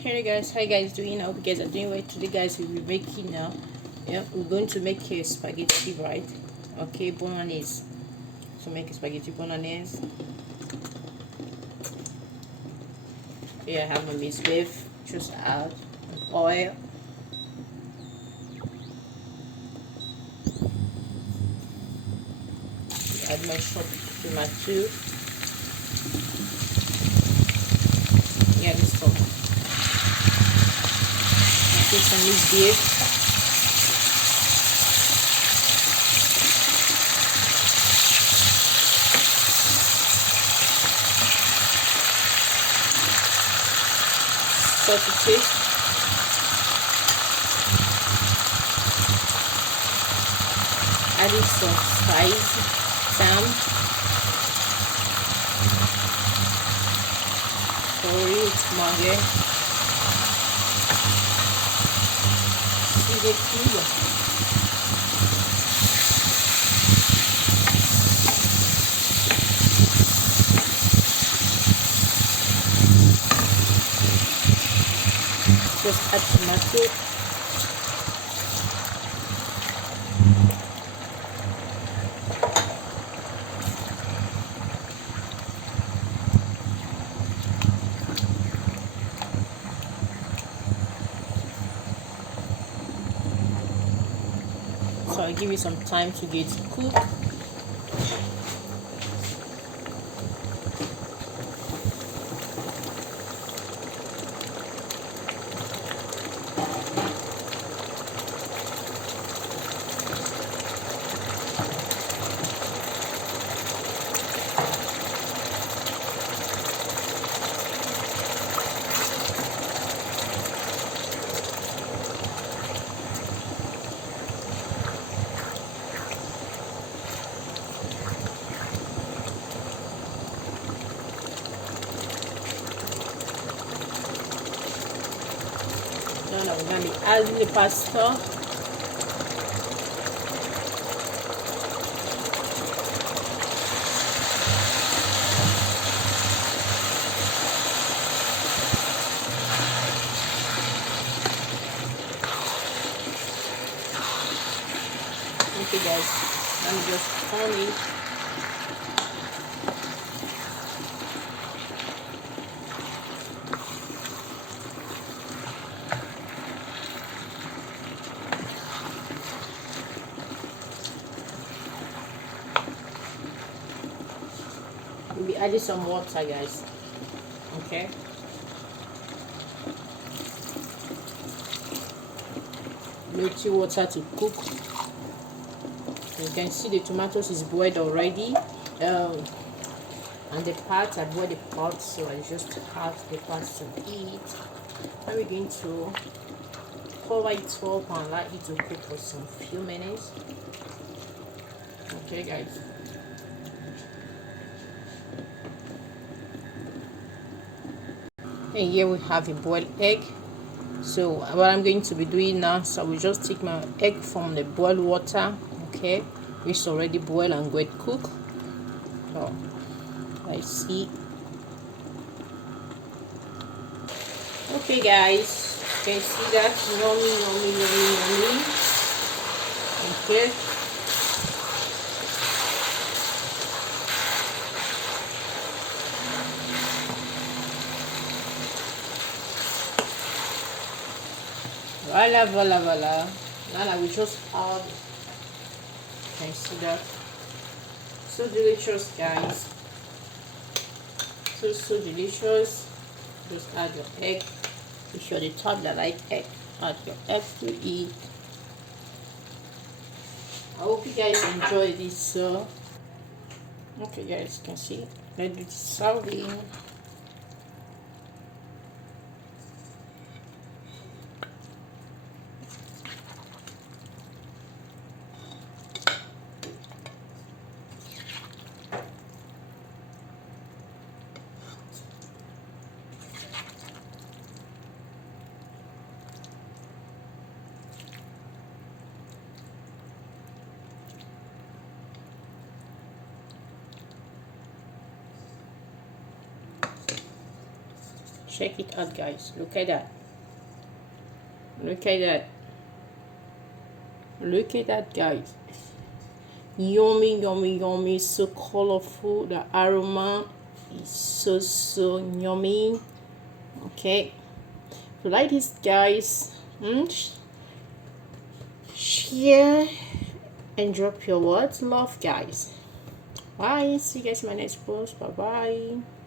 Hey guys, how you guys doing? I hope you guys are doing well. Today, guys, we'll be making now. Yeah, we're going to make a spaghetti, right? Okay, bolognese. So make a spaghetti bolognese. Here I have my minced beef. Just add oil. Add my chopped tomato. Yeah, this stuff. Put some minced beef. Sausage. Adding some spice, thyme, curry, mage, seeded cube. Just add tomato. So I'll give you some time to get cooked. Now we're gonna be adding the pasta. Okay guys, let me just turn it. We'll be adding some water, guys. Okay. Milky water to cook. You can see the tomatoes is boiled already. And the part, I boiled the pot, so I just have the part to eat. Now we're going to cover it up and allow it to cook for some few minutes. Okay, guys. And here we have a boiled egg. So what I'm going to be doing now, so I will just take my egg from the boiled water, okay, which is already boiled and get cooked. So I see. Okay guys, you can see that yummy, yummy, yummy, yummy. Okay. Voila, voila, voila. Now I will just add. You can see that. So delicious, guys. So delicious. Just add your egg. If you're the type that like egg, add your egg to eat. I hope you guys enjoy this. Okay, guys, you can see. Let's do the serving. Check it out, guys. Look at that. Look at that. Look at that, guys. Yummy, yummy, yummy. So colorful. The aroma is so yummy. Okay. If you like this, guys, share and drop your words. Love, guys. Bye. See you guys in my next post. Bye bye.